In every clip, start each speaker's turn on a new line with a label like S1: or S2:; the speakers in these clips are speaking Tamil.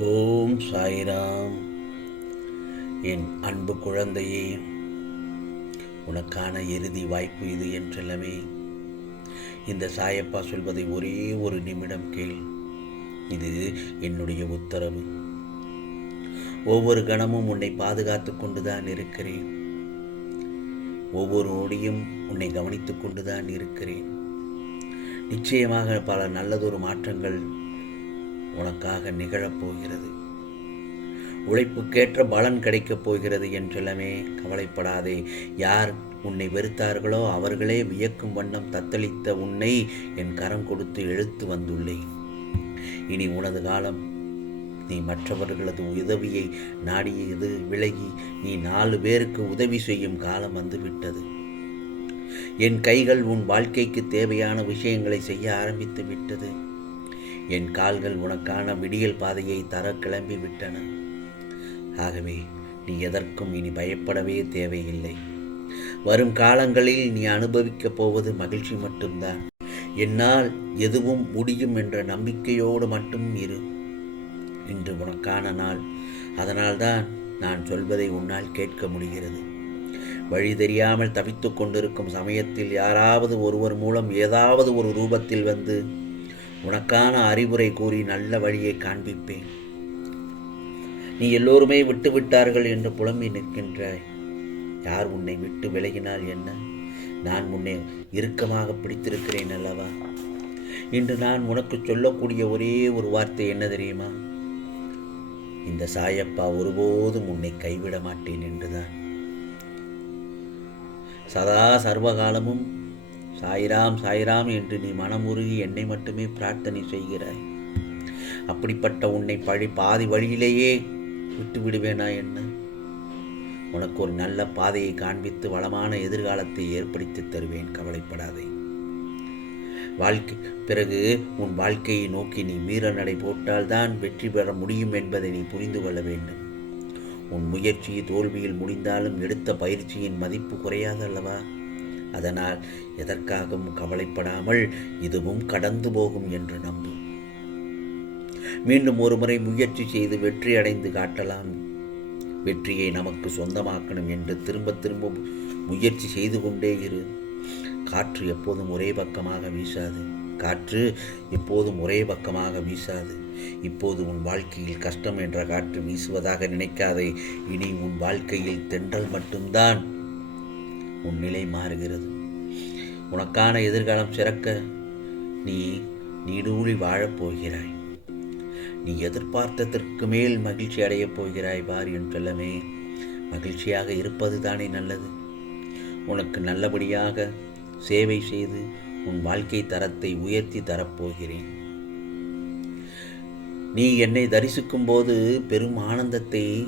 S1: ஓம் சாய்ராம். என் அன்பு குழந்தையே உனக்கான இறுதி வாய்ப்பு இது என்றெல்லாமே இந்த சாயப்பா சொல்வதை ஒரே ஒரு நிமிடம் கேள். இது என்னுடைய உத்தரவு. ஒவ்வொரு கணமும் உன்னை பாதுகாத்து கொண்டுதான் இருக்கிறேன். ஒவ்வொரு நொடியும் உன்னை கவனித்துக் கொண்டுதான் இருக்கிறேன். நிச்சயமாக பல நல்லதொரு மாற்றங்கள் உனக்காக நிகழப்போகிறது உழைப்புக்கேற்ற பலன் கிடைக்கப் போகிறது என்றெல்லாமே கவலைப்படாதே. யார் உன்னை வெறுத்தார்களோ அவர்களே வியக்கும் வண்ணம் தத்தளித்த உன்னை என் கரம் கொடுத்து இழுத்து வந்துள்ளேன். இனி உனது காலம். நீ மற்றவர்களது உதவியை நாடியது விலகி நீ நாலு பேருக்கு உதவி செய்யும் காலம் வந்துவிட்டது. என் கைகள் உன் வாழ்க்கைக்கு தேவையான விஷயங்களை செய்ய ஆரம்பித்து விட்டது. என் கால்கள் உனக்கான விடியல் பாதையை தர கிளம்பி விட்டன ஆகவே நீ எதற்கும் இனி பயப்படவே தேவையில்லை. வரும் காலங்களில் நீ அனுபவிக்கப் போவது மகிழ்ச்சி மட்டும்தான். என்னால் எதுவும் முடியும் என்ற நம்பிக்கையோடு மட்டும் இரு. இன்று உனக்கான நாள். அதனால்தான் நான் சொல்வதை உன்னால் கேட்க முடிகிறது. வழி தெரியாமல் தவித்து கொண்டிருக்கும் சமயத்தில் யாராவது ஒருவர் மூலம் ஏதாவது ஒரு ரூபத்தில் வந்து உனக்கான அறிவுரை கூறி நல்ல வழியை காண்பிப்பேன். நீ எல்லோருமே விட்டு விட்டார்கள் என்று புலம்பி நிற்கின்றாய். யார் உன்னை விட்டு விலகினால் என்ன? நான் உன்னை இறுக்கமாக பிடித்திருக்கிறேன் அல்லவா? இன்று நான் உனக்கு சொல்லக்கூடிய ஒரே ஒரு வார்த்தை என்ன தெரியுமா? இந்த சாயப்பா ஒருபோதும் உன்னை கைவிட மாட்டேன் என்றுதான். சதா சர்வகாலமும் சாய்ராம் சாய்ராம் என்று நீ மனமுருகி என்னை மட்டுமே பிரார்த்தனை செய்கிறாய். அப்படிப்பட்ட உன்னை பழி பாதி வழியிலேயே விட்டு விடுவேனா என்ன? உனக்கு ஒரு நல்ல பாதையை காண்பித்து வளமான எதிர்காலத்தை ஏற்படுத்தி தருவேன் கவலைப்படாதே. வாழ்க்கை பிறகு உன் வாழ்க்கையை நோக்கி நீ வீர நடை போட்டால்தான் வெற்றி பெற முடியும் என்பதை நீ புரிந்து கொள்ள வேண்டும். உன் முயற்சி தோல்வியில் முடிந்தாலும் எடுத்த பயிற்சியின் மதிப்பு குறையாதல்லவா? அதனால் எதற்காகவும் கவலைப்படாமல் இதுவும் கடந்து போகும் என்று நம்பு. மீண்டும் ஒருமுறை முயற்சி செய்து வெற்றி அடைந்து காட்டலாம். வெற்றியை நமக்கு சொந்தமாக்கணும் என்று திரும்ப திரும்ப முயற்சி செய்து கொண்டே இரு. காற்று எப்போதும் ஒரே பக்கமாக வீசாது. காற்று எப்போதும் ஒரே பக்கமாக வீசாது. இப்போது உன் வாழ்க்கையில் கஷ்டம் என்ற காற்று வீசுவதாக நினைக்காதே. இனி உன் வாழ்க்கையில் தென்றல் மட்டும்தான். உன் நிலை மாறுகிறது. உனக்கான எதிர்காலம் சிறக்க நீ நீடூழி வாழப் போகிறாய். நீ எதிர்பார்த்ததற்கு மேல் மகிழ்ச்சி அடையப் போகிறாய் பார் என் செல்லமே. மகிழ்ச்சியாக இருப்பது தானே நல்லது. உனக்கு நல்லபடியாக சேவை செய்து உன் வாழ்க்கை தரத்தை உயர்த்தி தரப்போகிறேன் நீ என்னை தரிசிக்கும் போது பெரும் ஆனந்தத்தை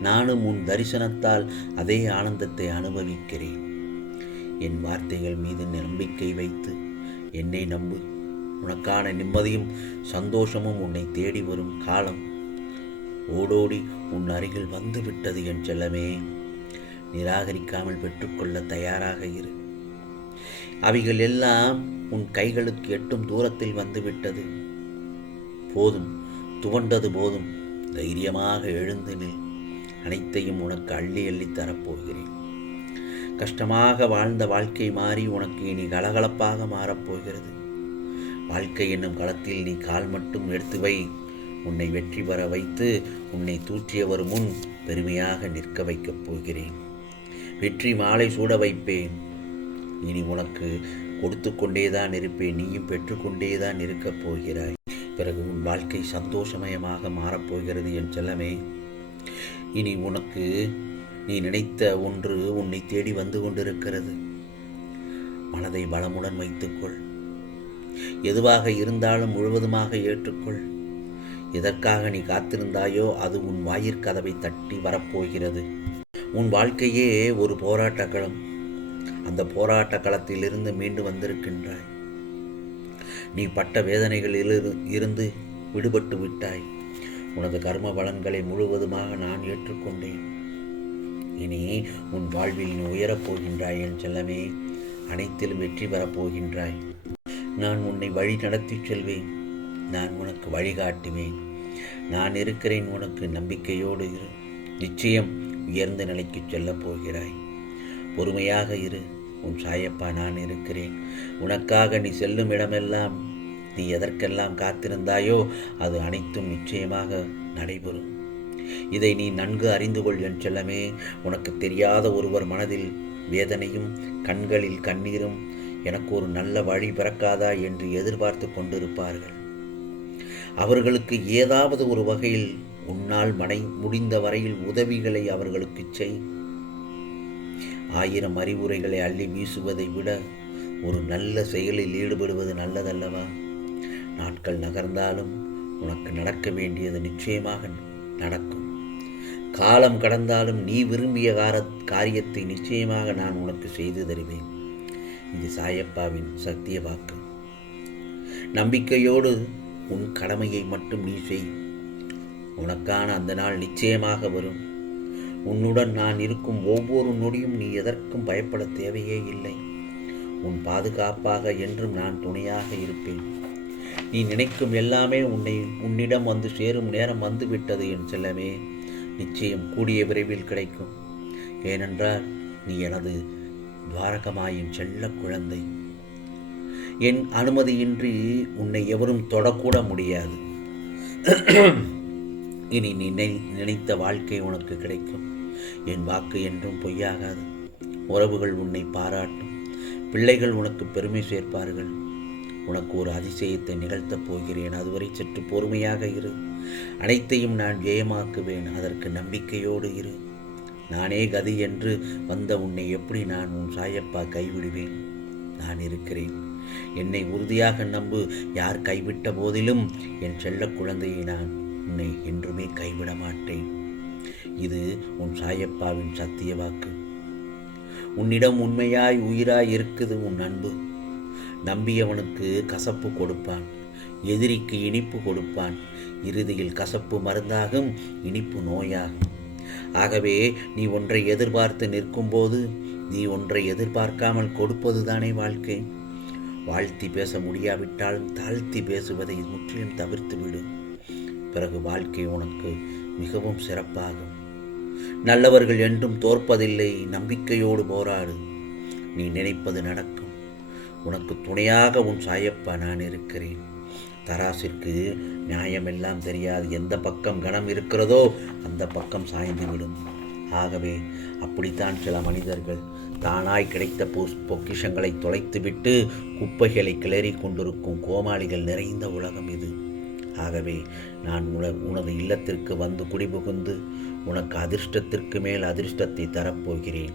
S1: நானும் உன் தரிசனத்தால் அதே ஆனந்தத்தை அனுபவிக்கிறேன். என் வார்த்தைகள் மீது நம்பிக்கை வைத்து என்னை நம்பு. உனக்கான நிம்மதியும் சந்தோஷமும் உன்னை தேடி வரும் காலம். ஓடோடி உன் அருகில் வந்துவிட்டது என் செல்லமே. நிராகரிக்காமல் பெற்றுக்கொள்ள தயாராக இரு. அவைகள் எல்லாம் உன் கைகளுக்கு எட்டும் தூரத்தில் வந்துவிட்டது. போதும் துவண்டது போதும். தைரியமாக எழுந்து நில். அனைத்தையும் உனக்கு அள்ளி அள்ளி தரப்போகிறேன். கஷ்டமாக வாழ்ந்த வாழ்க்கை மாறி உனக்கு இனி கலகலப்பாக மாறப்போகிறது வாழ்க்கை என்னும் களத்தில் நீ கால் மட்டும் எடுத்து வை. உன்னை வெற்றி பெற வைத்து உன்னை தூற்றியவர் முன் பெருமையாக நிற்க வைக்கப் போகிறேன். வெற்றி மாலை சூட வைப்பேன். இனி உனக்கு கொடுத்து கொண்டேதான் இருப்பேன். நீயும் பெற்றுக்கொண்டேதான் இருக்கப் போகிறாய். பிறகு உன் வாழ்க்கை சந்தோஷமயமாக மாறப்போகிறது என் செல்லமே. இனி உனக்கு நீ நினைத்த ஒன்று உன்னை தேடி வந்து கொண்டிருக்கிறது. மனதை பலமுடன் வைத்துக்கொள். எதுவாக இருந்தாலும் முழுவதுமாக ஏற்றுக்கொள். எதற்காக நீ காத்திருந்தாயோ அது உன் வாயிற்கதவை தட்டி வரப்போகிறது. உன் வாழ்க்கையே ஒரு போராட்ட களம். அந்த போராட்ட களத்திலிருந்து மீண்டு வந்திருக்கின்றாய். நீ பட்ட வேதனைகளில் இருந்து விடுபட்டு விட்டாய். உனது கர்ம பலன்களை முழுவதுமாக நான் ஏற்றுக்கொண்டேன். இனி உன் வாழ்வில் நீ உயரப்போகின்றாய் என் செல்லமே. அனைத்திலும் வெற்றி பெறப் போகின்றாய். நான் உன்னை வழி நடத்திச் செல்வேன். நான் உனக்கு வழிகாட்டுவேன் நான் இருக்கிறேன் உனக்கு நம்பிக்கையோடு இரு. நிச்சயம் உயர்ந்த நிலைக்கு செல்லப் போகிறாய். பொறுமையாக இரு. உன் சாயப்பா நான் இருக்கிறேன். உனக்காக நீ செல்லும் இடமெல்லாம் நீ எதற்கெல்லாம் காத்திருந்தாயோ அது அனைத்தும் நிச்சயமாக நடைபெறும். இதை நீ நன்கு அறிந்து கொள் என் செல்லமே. உனக்கு தெரியாத ஒருவர் மனதில் வேதனையும் கண்களில் கண்ணீரும் எனக்கு ஒரு நல்ல வழி பிறக்காதா என்று எதிர்பார்த்து கொண்டிருப்பார்கள். அவர்களுக்கு ஏதாவது ஒரு வகையில் உன்னால் மனை முடிந்த வரையில் உதவிகளை அவர்களுக்கு செய். ஆயிரம் அறிவுரைகளை அள்ளி வீசுவதை விட ஒரு நல்ல செயலில் ஈடுபடுவது நல்லதல்லவா? நாட்கள் நகர்ந்தாலும் உனக்கு நடக்க வேண்டியது நிச்சயமாக நடக்கும். காலம் கடந்தாலும் நீ விரும்பிய கார காரியத்தை நிச்சயமாக நான் உனக்கு செய்து தருவேன். இது சாயப்பாவின் சத்திய வாக்கு. நம்பிக்கையோடு உன் கடமையை மட்டும் நீ செய். உனக்கான அந்த நாள் நிச்சயமாக வரும். உன்னுடன் நான் இருக்கும் ஒவ்வொரு நொடியும் நீ எதற்கும் பயப்பட தேவையே இல்லை. உன் பாதுகாப்பாக என்றும் நான் துணையாக இருப்பேன். நீ நினைக்கும் எல்லாமே உன்னை உன்னிடம் வந்து சேரும் நேரம் வந்துவிட்டது என் செல்லமே. நிச்சயம் கூடிய விரைவில் கிடைக்கும். ஏனென்றால் நீ எனது துவாரகமாயின் செல்ல குழந்தை. என் அனுமதியின்றி உன்னை எவரும் தொடக்கூட முடியாது. இனி நீ நினை- நினைத்த வாழ்க்கை உனக்கு கிடைக்கும். என் வாக்கு என்றும் பொய்யாகாது. உறவுகள் உன்னை பாராட்டும். பிள்ளைகள் உனக்கு பெருமை சேர்ப்பார்கள். உனக்கு ஒரு அதிசயத்தை நிகழ்த்தப் போகிறேன். அதுவரை சற்று பொறுமையாக இரு. அனைத்தையும் நான் ஜெயமாக்குவேன். அதற்கு நம்பிக்கையோடு இரு. நானே கதி என்று வந்த உன்னை எப்படி நான் உன் சாயப்பா கைவிடுவேன்? நான் இருக்கிறேன். என்னை உறுதியாக நம்பு. யார் கைவிட்ட போதிலும் என் செல்ல குழந்தையை நான் உன்னை என்றுமே கைவிட மாட்டேன். இது உன் சாயப்பாவின் சத்திய வாக்கு. உன்னிடம் உண்மையாய் உயிராய் இருக்குது உன் அன்பு. நம்பியவனுக்கு கசப்பு கொடுப்பான் எதிரிக்கு இனிப்பு கொடுப்பான். இறுதியில் கசப்பு மருந்தாகும் இனிப்பு நோயாகும். ஆகவே நீ ஒன்றை எதிர்பார்த்து நிற்கும்போது நீ ஒன்றை எதிர்பார்க்காமல் கொடுப்பதுதானே வாழ்க்கை. வாழ்த்தி பேச முடியாவிட்டாலும் தாழ்த்தி பேசுவதை முற்றிலும் தவிர்த்து விடு. பிறகு வாழ்க்கை உனக்கு மிகவும் சிறப்பாகும். நல்லவர்கள் என்றும் தோற்பதில்லை நம்பிக்கையோடு போராடு. நீ நினைப்பது நடக்கும். உனக்கு துணையாக உன் சாயப்பா நான் இருக்கிறேன். தராசிற்கு நியாயமெல்லாம் தெரியாது. எந்த பக்கம் கணம் இருக்கிறதோ அந்த பக்கம் சாய்ந்து விடும். ஆகவே அப்படித்தான் சில மனிதர்கள் தானாய் கிடைத்த பொஸ் பொக்கிஷங்களை தொலைத்துவிட்டு குப்பைகளை கிளறி கொண்டிருக்கும் கோமாளிகள் நிறைந்த உலகம் இது. ஆகவே நான் உன உனது இல்லத்திற்கு வந்து குடிபுகுந்து உனக்கு அதிர்ஷ்டத்திற்கு மேல் அதிர்ஷ்டத்தை தரப்போகிறேன்.